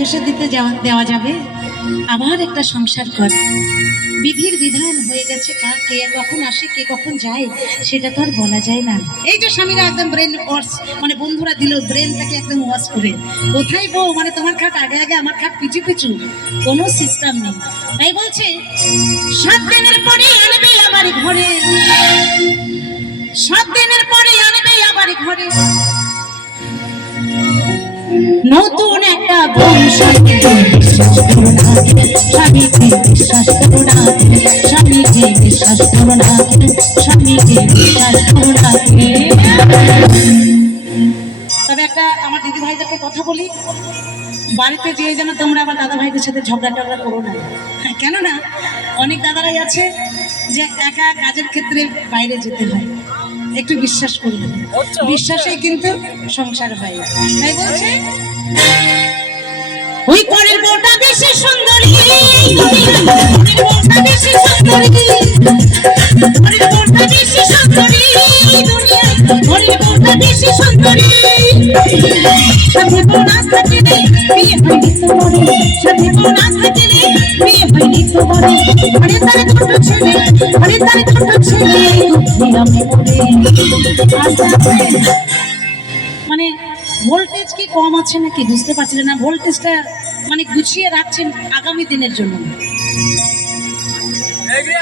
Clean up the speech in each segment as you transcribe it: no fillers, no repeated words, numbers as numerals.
ভেসে দিতে দেওয়া যাবে? আবার একটা সংসার কর। বিধির বিধান হয়ে গেছে, কার কে কখন আসে কে কখন যায় সেটা তো আর বলা যায় না। এই যে স্বামীরা একদম ব্রেন ওয়াশ, মানে বন্ধুরা দিল ব্রেনটাকে একদম ওয়াশ করে, কোথায় বউ মানে তোমার খাট আগে আগে আমার খাট পিছু পিছু, কোনো সিস্টেম নেই। তাই বলছে 7 দিনের পরে আনবে আবার ঘরে, 7 দিনের পরে আনবে আবার ঘরে নতুন একটা বংশকে। বিশ্বাস করো না স্বামীকে, বিশ্বাস করো না স্বামীকে, বিশ্বাস করো না স্বামীকে, বিশ্বাস করো না। তবে একটা আমার দিদি ভাইদেরকে কথা বলি, বাড়িতে যেয়ে যেন তোমরা আবার দাদা ভাইদের সাথে ঝগড়া টগড়া করো না। কেননা অনেক দাদারাই আছে যে একা কাজের ক্ষেত্রে বাইরে যেতে হয়। একটু বিশ্বাস করবে, বিশ্বাসেই কিন্তু সংসার হয়। তাই বলছে ওই পরের বউটা বেশি সুন্দরী, পরের বউটা বেশি সুন্দরী, পরের বউটা বেশি সুন্দরী দুনিয়ায়, পরের বউটা বেশি সুন্দরী। সাথে বউ না থাকলে বিয়ে হয়নি তো বলে, সাথে বউ না থাকলে বিয়ে হয়নি তো বলে। আরে তারে ছোট ছেলে, আরে তারে ছোট ছেলে আমি বলে। মানে ভোল্টেজ কি কম আছে নাকি বুঝতে পারছিলেন না? ভোল্টেজটা মানে গুছিয়ে রাখছেন আগামী দিনের জন্য।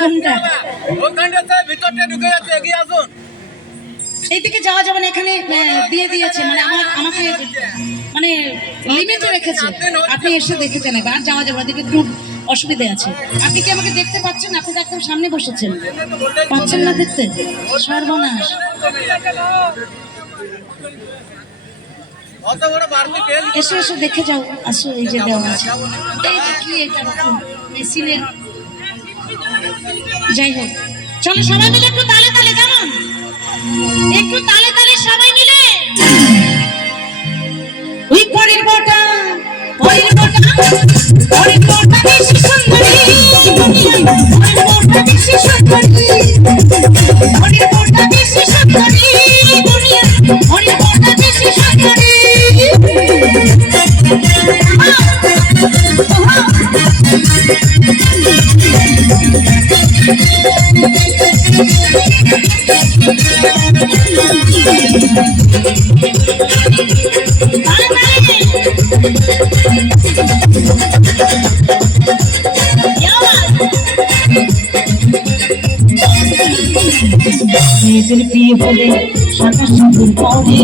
কোনটা এইদিকে যাওয়া যাবে না, এখানে দিয়ে দিয়েছে, মানে আমাকে মানে লিমিটে রেখেছে। আপনি এসে দেখেছেন, আর যাওয়া যাবে না, এদিকে একটু অসুবিধা আছে। আপনি কি আমাকে দেখতে পাচ্ছেন? আপনি তো একদম সামনে বসেছেন, পাচ্ছেন না দেখতে? সর্বনাশ। এসে এসে দেখে যাও, আসো। এই যে দেওয়া আছে, এই যে কি এটা মেশিনের। যাই হোক, চলো সবাই মিলে একটু তালে তালে, কেমন? একটু তালে তালে সবাই মিলে। ওই পরের বউটা, পরের বউটা, পরের বউটা বেশি সুন্দরী, পরের বউটা বেশি সুন্দরী, পরের বউটা বেশি সুন্দরী দুনিয়া, পরের বউটা বেশি সুন্দরী। মেয়েদের বিয়ে হলে 27 দিন পরে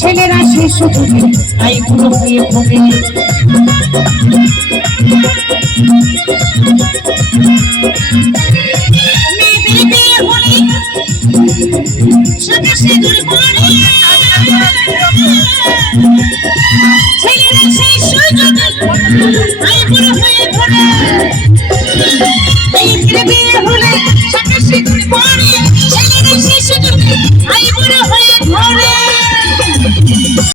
ছেলেরা সেই সুযোগে আইগুলো হয়ে পড়ে। মেয়েদের বিয়ে হলে 27 দিন পরে ছেলেরা সেই সুযোগে আইগুলো হয়ে পড়ে। মেয়েদের বিয়ে হলে 27 দিন পরে